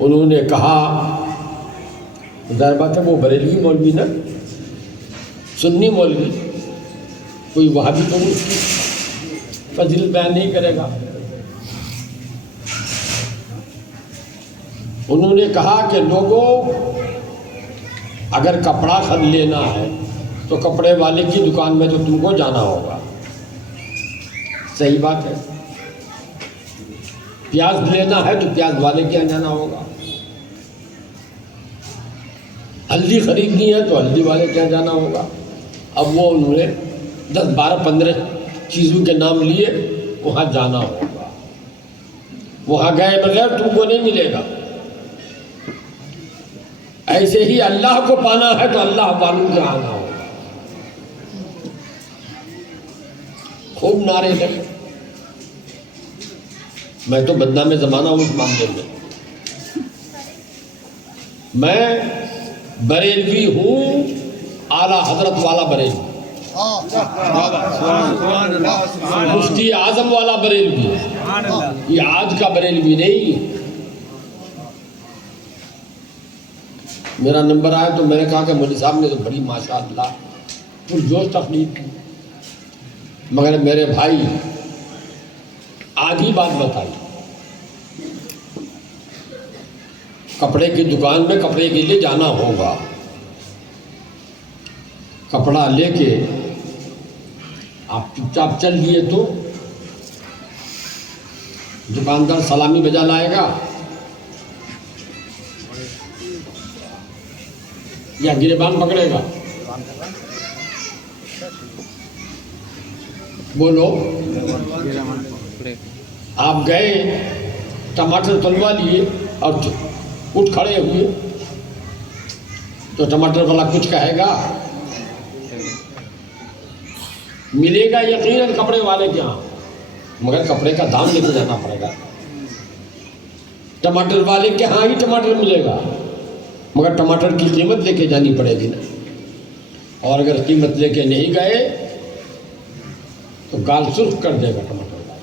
انہوں نے کہا، ظاہر بات ہے وہ بریلوی مولوی نا، سنی مولوی، کوئی وہابی تو اس کی فضیلت بیان نہیں کرے گا۔ انہوں نے کہا کہ لوگوں، اگر کپڑا خرید لینا ہے تو کپڑے والے کی دکان میں تو تم کو جانا ہوگا، صحیح بات ہے۔ پیاز لینا ہے تو پیاز والے کے یہاں جانا ہوگا، ہلدی خریدنی ہے تو ہلدی والے کے یہاں جانا ہوگا۔ اب وہ انہوں نے 10 12 15 چیزوں کے نام لیے، وہاں جانا ہوگا، وہاں گئے بغیر تم کو نہیں ملے گا۔ ایسے ہی اللہ کو پانا ہے تو اللہ والوں کے آنا ہوگا۔ خوب نعرے لگے۔ میں تو بدنام زمانہ ہوں اس معاملے میں، میں بریلوی ہوں، اعلیٰ حضرت والا بریلوی، مفتی اعظم والا بریلوی، یہ آج کا بریلوی نہیں۔ میرا نمبر آیا تو میں نے کہا کہ مولوی صاحب نے تو بڑی ماشاءاللہ پرجوش تقریر کی، مگر میرے بھائی آدھی بات بتائی، کپڑے کی دکان میں کپڑے کے لیے جانا ہوگا، کپڑا لے کے آپ چپ چاپ چل دیے تو دکاندار سلامی بجا لائے گا یا گریبان پکڑے گا؟ بولو۔ آپ گئے ٹماٹر تلوا لیے اور اٹھ کھڑے ہوئے تو ٹماٹر والا کچھ کہے گا؟ ملے گا یقیناً کپڑے والے کے یہاں، مگر کپڑے کا دام لے کے جانا پڑے گا۔ ٹماٹر والے کے ہاں ہی ٹماٹر ملے گا، مگر ٹماٹر کی قیمت لے کے جانی پڑے گی نا، اور اگر قیمت لے کے نہیں گئے تو گال سرخ کر دے گا ٹماٹر والا۔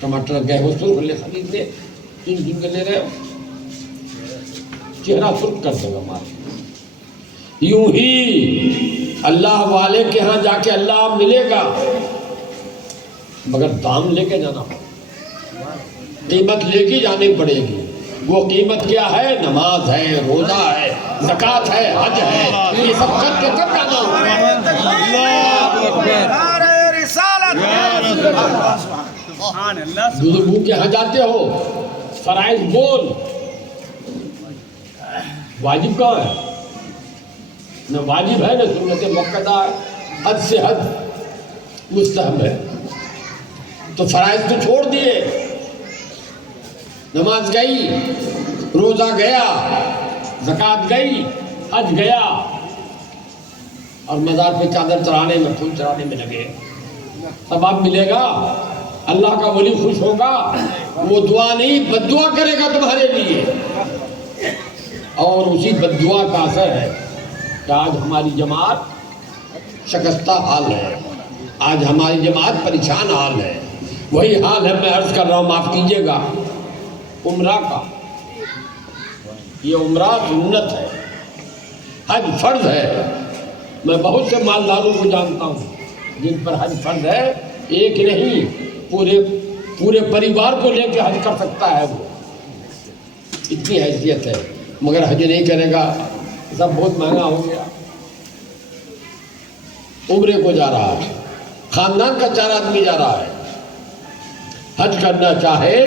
ٹماٹر گئے ہو سرخ لے خرید لے، چن کے لے رہے ہو، چہرہ سرخ کر دے گا مال۔ یوں ہی اللہ والے کے ہاں جا کے اللہ ملے گا، مگر دام لے کے جانا پڑے، قیمت لے کے جانی پڑے گی۔ وہ قیمت کیا ہے؟ نماز ہے، روزہ ہے، زکوٰۃ ہے، حج ہے، یہ سب کر کے تب جانا ہوگا۔ بزرگوں کے ہاں جاتے ہو، فرائض بول، واجب کہاں ہے؟ نہ واجب ہے نہ سنت مؤکدہ ہے، حد سے حد مستحب ہے، تو فرائض تو چھوڑ دیے۔ نماز گئی، روزہ گیا، زکوٰۃ گئی، حج گیا، اور مزار پہ چادر چڑھانے میں، پھول چڑھانے میں لگے، ثواب ملے گا، اللہ کا ولی خوش ہوگا، وہ دعا نہیں بد دعا کرے گا تمہارے لیے، اور اسی بد دعا کا اثر ہے کہ آج ہماری جماعت شکستہ حال ہے، آج ہماری جماعت پریشان حال ہے۔ وہی حال ہے، میں عرض کر رہا ہوں، معاف کیجیے گا، عمرہ کا۔ یہ عمرہ سنت ہے، حج فرض ہے۔ میں بہت سے مالداروں کو جانتا ہوں جن پر حج فرض ہے، ایک نہیں پورے پریوار کو لے کے حج کر سکتا ہے، وہ اتنی حیثیت ہے، مگر حج نہیں کرے گا، سب بہت مہنگا ہو گیا۔ عمرے کو جا رہا ہے، خاندان کا 4 آدمی جا رہا ہے، حج کرنا چاہے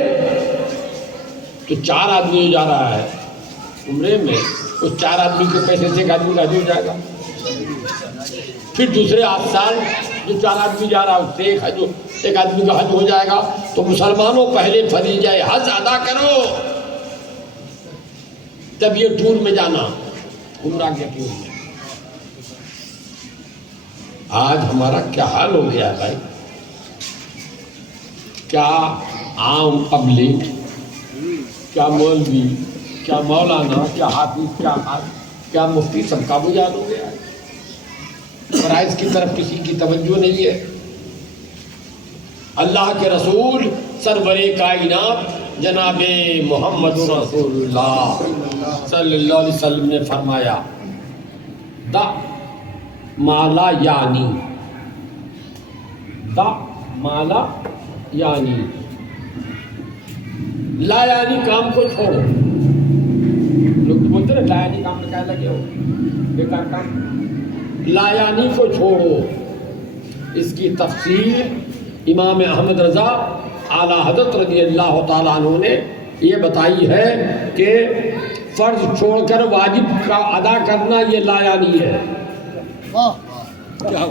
تو 4 آدمی جا رہا ہے عمرے میں، اس 4 آدمی کے پیسے سے ایک آدمی کا حج ہو جائے گا، پھر دوسرے 8 سال جو 4 آدمی جا رہا ہے اس سے ایک آدمی کا حج ہو جائے گا۔ تو مسلمانوں پہلے فریضہ حج ادا کرو، تب یہ ٹور میں جانا، عمرہ کے ٹور میں۔ آج ہمارا کیا حال ہو گیا ہے بھائی، کیا عام پبلک، کیا مولوی، کیا مولانا، کیا حافظ، کیا مفتی، سب کا بجان ہو گیا ہے، فرائض کی طرف کسی کی توجہ نہیں ہے۔ اللہ کے رسول سرور کائنات جناب محمد رسول اللہ صلی اللہ علیہ وسلم نے فرمایا دا مالا یعنی، دا مالا یعنی، لا یعنی کام کو چھوڑو. لوگ تو بولتے نا لا یعنی کام میں کیا لگے ہو، بیکار کام. لا یعنی کو چھوڑو. اس کی تفسیر امام احمد رضا اعلیٰ حضرت رضی اللہ تعالیٰ عنہ نے یہ بتائی ہے کہ فرض چھوڑ کر واجب کا ادا کرنا یہ لا یعنی ہے.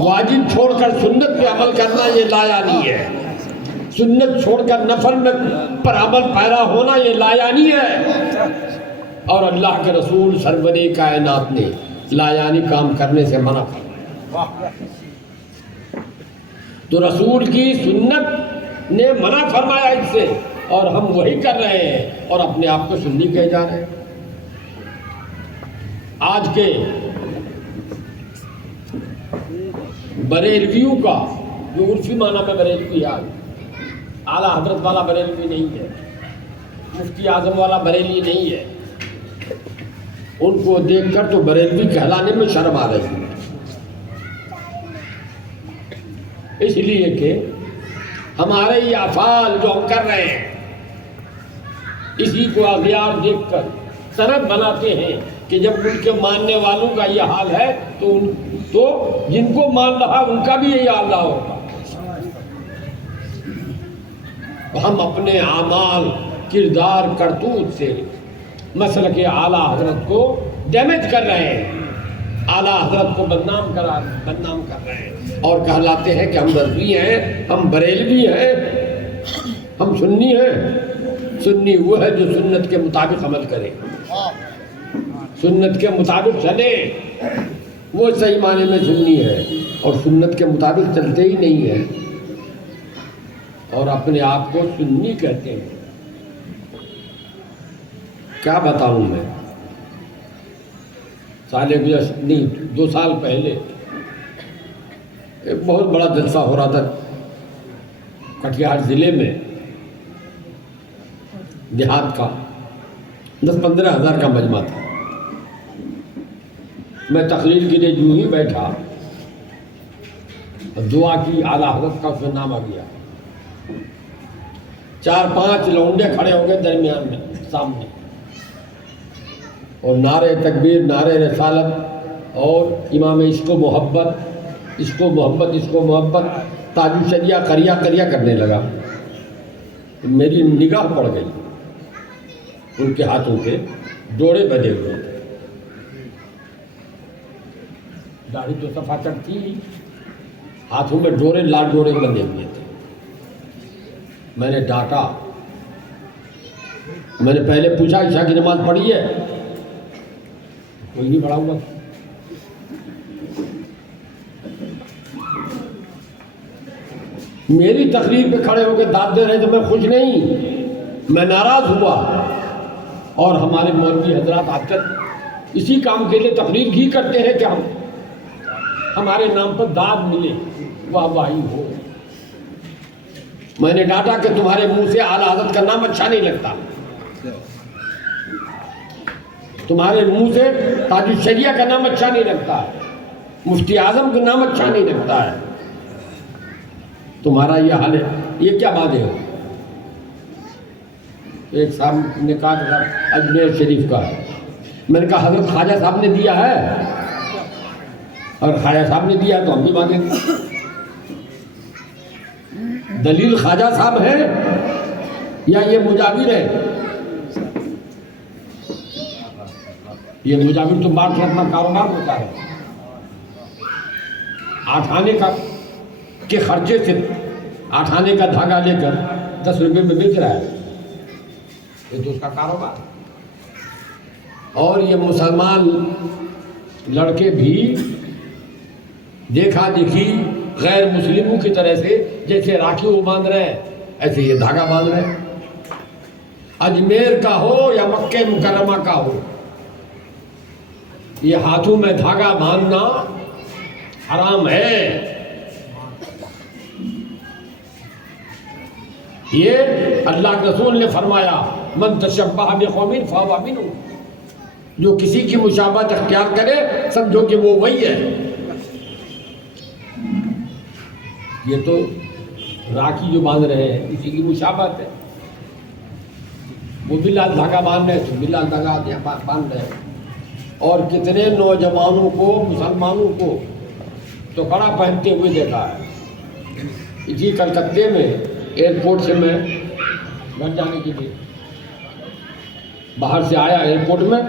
واجب چھوڑ کر سنت پہ عمل کرنا یہ لا یعنی ہے. سنت چھوڑ کر نفل میں پر عمل پیرا ہونا یہ لا یعنی ہے. اور اللہ کے رسول سرور کائنات نے لا یعنی کام کرنے سے منع فرمایا. تو رسول کی سنت نے منع فرمایا اس سے، اور ہم وہی کر رہے ہیں اور اپنے آپ کو سنی کہے جا رہے ہیں. آج کے بریلویوں کا جو عرفی معنی میں بریلوی ہے، اعلیٰ حضرت والا بریلوی نہیں ہے، مفتی اعظم والا بریلوی نہیں ہے، ان کو دیکھ کر تو بریلوی کہلانے میں شرم آ رہی ہے. اس لیے کہ ہمارے یہ افعال جو ہم کر رہے ہیں اسی کو اغیار دیکھ کر سند بناتے ہیں کہ جب ان کے ماننے والوں کا یہ حال ہے تو جن کو مان رہا ان کا بھی یہی حال رہا ہوگا. ہم اپنے اعمال، کردار، کرتوت سے مسلک اعلیٰ حضرت کو ڈیمیج کر رہے ہیں، اعلیٰ حضرت کو بدنام کر رہے ہیں اور کہلاتے ہیں کہ ہم رضوی ہیں، ہم بریلوی ہیں، ہم سنی ہیں. سنی وہ ہے جو سنت کے مطابق عمل کرے، سنت کے مطابق چلے، وہ صحیح معنی میں سنی ہے. اور سنت کے مطابق چلتے ہی نہیں ہیں اور اپنے آپ کو سنی کہتے ہیں. کیا بتاؤں میں، نہیں 2 سال پہلے ایک بہت بڑا جلسہ ہو رہا تھا کٹیہار ضلع میں، دیہات کا 10-15 ہزار کا مجمع تھا. میں تقریر کے لیے جو ہی بیٹھا دعا کی، اعلیٰ حضرت کا اس میں نام آ گیا. 4-5 لونڈے کھڑے ہو گئے درمیان میں سامنے، اور نعرہ تکبیر، نعرہ رسالت اور امام عشق و محبت، عشق و محبت، عشق و محبت، تاج الشریعہ کریا کرنے لگا. میری نگاہ پڑ گئی، ان کے ہاتھوں کے ڈوڑے بندھے ہوئے تھے، داڑھی تو صفا چڑھتی، ہاتھوں میں ڈورے، لال ڈورے بندھے ہوئے تھے. میں نے ڈانٹا، میں نے پہلے پوچھا عشاء کی نماز پڑھی ہے؟ کوئی نہیں پڑھا ہوا. میری تقریر پہ کھڑے ہو کے داد دے رہے تو میں خوش نہیں، میں ناراض ہوا. اور ہمارے مولوی حضرات آج کل اسی کام کے لیے تقریر ہی کرتے ہیں کہ ہمارے نام پر داد ملے، واہ واہی ہو. میں نے ڈانٹا کہ تمہارے منہ سے اعلیٰ حضرت کا نام اچھا نہیں لگتا، تمہارے منہ سے تاج الشریعہ کا نام اچھا نہیں لگتا ہے، مفتی اعظم کا نام اچھا نہیں لگتا ہے، تمہارا یہ حال ہے، یہ کیا بات ہے؟ ایک صاحب نے کہا تھا اجمیر شریف کا ہے. میں نے کہا حضرت خواجہ صاحب نے دیا ہے، اور خواجہ صاحب نے دیا تو ہم بھی مانگیں گے. دلیل خواجہ صاحب ہے یا یہ مجاور ہے؟ یہ مجاور تو بات اپنا کاروبار ہوتا ہے، 8 آنے کے خرچے سے 8 آنے کا دھاگا لے کر 10 روپے میں بیچ رہا ہے، یہ تو اس کا کاروبار. اور یہ مسلمان لڑکے بھی دیکھا دیکھی غیر مسلموں کی طرح سے جیسے راکھی وہ باندھ رہے ہیں ایسے یہ دھاگا باندھ رہے ہیں. اجمیر کا ہو یا مکہ مکرمہ کا ہو، یہ ہاتھوں میں دھاگا باندھنا حرام ہے. یہ اللہ کے رسول نے فرمایا من تشبہ بقوم فہو منہم، جو کسی کی مشابہت اختیار کرے سمجھو کہ وہ وہی ہے۔ یہ تو راکھی جو باندھ رہے ہیں کسی کی مشابہت ہے، وہ بھی لال دھاگا باندھ رہے ہیں، تم بھی لال دھاگا باندھ رہے ہیں۔ اور کتنے نوجوانوں کو، مسلمانوں کو تو کڑا پہنتے ہوئے دیکھا ہے۔ اسی کلکتے میں ایئرپورٹ سے میں گھر جانے کے لیے باہر سے آیا، ایئرپورٹ میں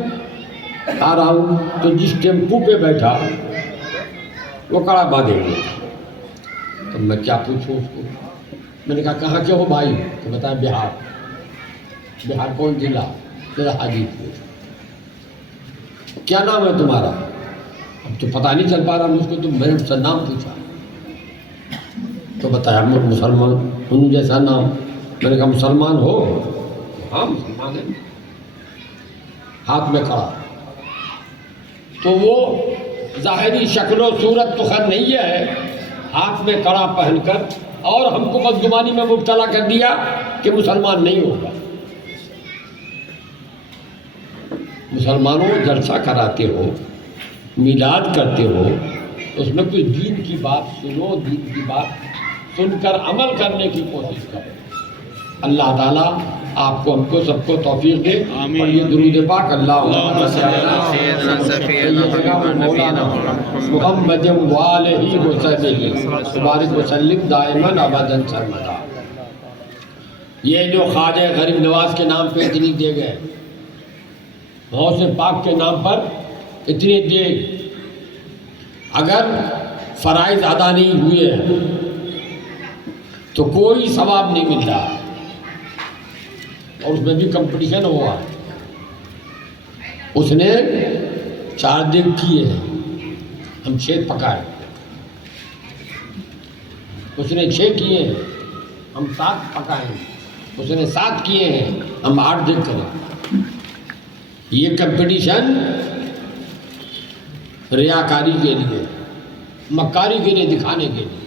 آ رہا ہوں تو جس ٹیمپو پہ بیٹھا وہ کڑا باندھے ہوئے، تو میں کیا پوچھوں اس کو، میں نے کہا کہاں کے ہو بھائی؟ تو بتایا بہار۔ بہار کون ضلع؟ میرا حاجی پور۔ کیا نام ہے تمہارا؟ اب تو پتہ نہیں چل پا رہا مجھ کو، تو میں نے اس سے نام پوچھا تو بتایا مسلمان ہوں جیسا نام۔ میں نے کہا مسلمان ہو؟ ہاں مسلمان ہے، ہاتھ میں کڑا۔ تو وہ ظاہری شکل و صورت تو خیر نہیں ہے، ہاتھ میں کڑا پہن کر اور ہم کو بدگمانی میں مبتلا کر دیا کہ مسلمان نہیں ہوگا۔ مسلمانوں جلسہ کراتے ہو، میلاد کرتے ہو، اس میں کوئی دین کی بات سنو، دین کی بات سن کر عمل کرنے کی کوشش کرو۔ اللہ تعالیٰ آپ کو، ہم کو، سب کو توفیق دے۔ اور یہ درود پاک اللہم صلی محمد وآلہ وصحبہ وبارک وسلم دائما ابدا سرمدا۔ یہ جو خواجہ غریب نواز کے نام پہ اتنی دے گئے، غوث پاک کے نام پر اتنی دے، اگر فرائض ادا نہیں ہوئے تو کوئی ثواب نہیں مل رہا، اور اس میں بھی کمپٹیشن ہوا۔ اس نے 4 دن کیے ہیں، ہم 6 پکائے، اس نے 6 کیے ہیں، ہم 7 پکائے، اس نے 7 کیے ہیں، ہم 8 دن کریں۔ یہ کمپٹیشن ریاکاری کے لیے، مکاری کے لیے، دکھانے کے لیے،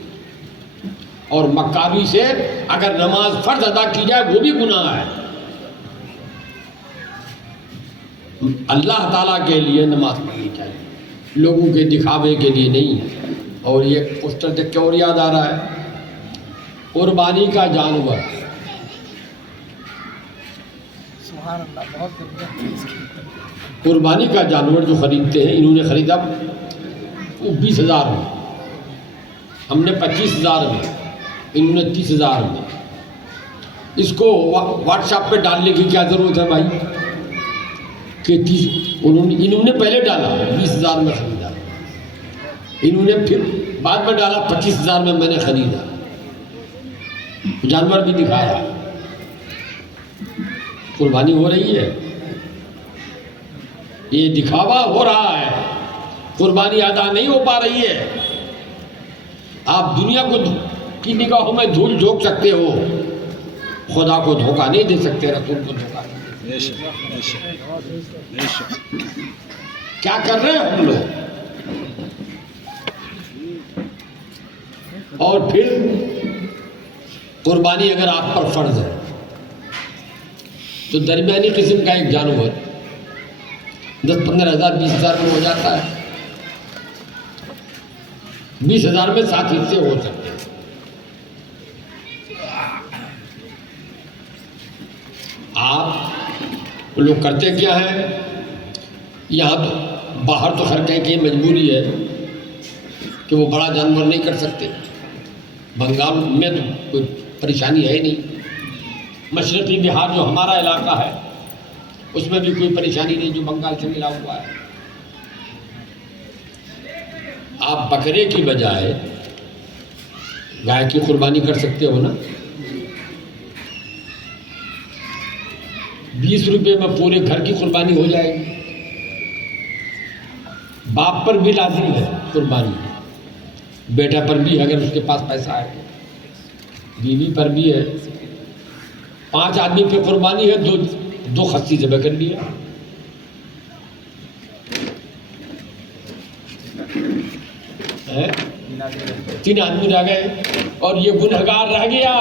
اور مکاری سے اگر نماز فرض ادا کی جائے وہ بھی گناہ ہے۔ اللہ تعالیٰ کے لیے نماز پڑھنی چاہیے، لوگوں کے دکھاوے کے لیے نہیں۔ اور یہ پوسٹر دیکھ کے اور یاد آ رہا ہے، قربانی کا جانور، سبحان اللہ، بہت قربانی کا جانور جو خریدتے ہیں، انہوں نے خریدا وہ 20,000 میں، ہم نے 25,000 میں، انہوں نے 30,000 میں۔ اس کو واٹس ایپ پہ ڈالنے کی کیا ضرورت ہے بھائی کہ انہوں نے پہلے ڈالا 20,000 میں خریدا، انہوں نے پھر بعد میں ڈالا 25,000 میں، میں نے خریدا، جانور بھی دکھایا۔ قربانی ہو رہی ہے، یہ دکھاوا ہو رہا ہے، قربانی ادا نہیں ہو پا رہی ہے۔ آپ دنیا کو کی نگاہوں میں دھول جھونک سکتے ہو، خدا کو دھوکہ نہیں دے سکتے، رسول کو دھوکہ نہیں دے سکتے۔ کیا کر رہے ہیں ہم لوگ؟ اور پھر قربانی اگر آپ پر فرض ہے تو درمیانی قسم کا ایک جانور 10-15 ہزار 20,000 میں ہو جاتا ہے، 20,000 میں 7 حصے ہو سکتے ہیں۔ آپ لوگ کرتے کیا ہیں؟ یہاں تو باہر تو ہر کہیں کی مجبوری ہے کہ وہ بڑا جانور نہیں کر سکتے، بنگال میں تو کوئی پریشانی ہے ہی نہیں، مشرقی بہار جو ہمارا علاقہ ہے اس میں بھی کوئی پریشانی نہیں جو بنگال سے ملا ہوا ہے۔ آپ بکرے کی بجائے گائے کی قربانی کر سکتے ہو نا، 20 روپے میں پورے گھر کی قربانی ہو جائے گی۔ باپ پر بھی لازم ہے قربانی، بیٹا پر بھی اگر اس کے پاس پیسہ ہے، بیوی پر بھی ہے، 5 آدمی پہ قربانی ہے، 2 خصی ذبح کر لیا۔ ہے 3 آدمی رہ گئے اور یہ گنہگار رہ گیا،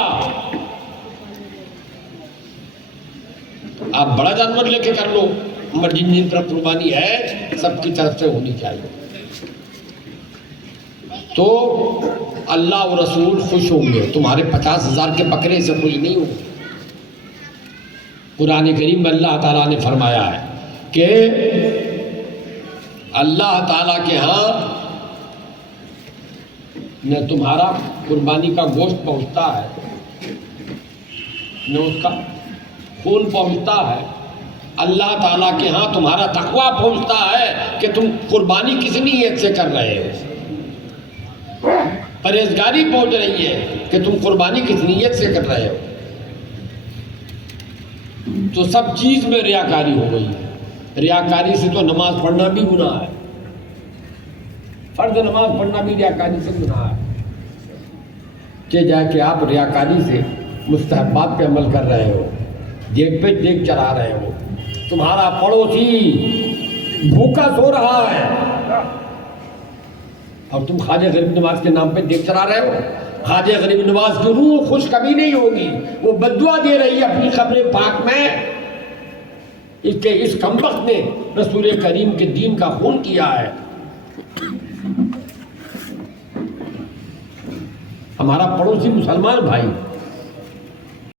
آپ بڑا جانور لے کے کر لو، مگر جن پر قربانی ہے سب کی طرف سے ہونی چاہیے۔ تو اللہ و رسول خوش ہوں گے، تمہارے 50,000 کے بکرے سے خوش نہیں ہوں گے۔ قرآن کریم میں اللہ تعالیٰ نے فرمایا ہے کہ اللہ تعالیٰ کے ہاں نہ تمہارا قربانی کا گوشت پہنچتا ہے نہ اس کا خون پہنچتا ہے، اللہ تعالیٰ کے ہاں تمہارا تقویٰ پہنچتا ہے کہ تم قربانی کس نیت سے کر رہے ہو، پرہیزگاری پہنچ رہی ہے کہ تم قربانی کس نیت سے کر رہے ہو۔ تو سب چیز میں ریاکاری ہو گئی ہے۔ ریاکاری سے تو نماز پڑھنا بھی گناہ ہے، فرض نماز پڑھنا بھی ریاکاری سے گناہ ہے، کہ جا کے آپ ریاکاری سے مستحبات پہ عمل کر رہے ہو، دیکھ پہ دیکھ چلا رہے ہو، تمہارا پڑوسی بھوکا سو رہا ہے اور تم خواجہ غریب نواز کے نام پہ دیکھ چلا رہے ہو۔ خواجہ غریب نواز کی روح خوش کبھی نہیں ہوگی، وہ بددعا دے رہی ہے اپنی قبر پاک میں کہ اس کمبخت نے رسول کریم کے دین کا خون کیا ہے۔ ہمارا پڑوسی مسلمان بھائی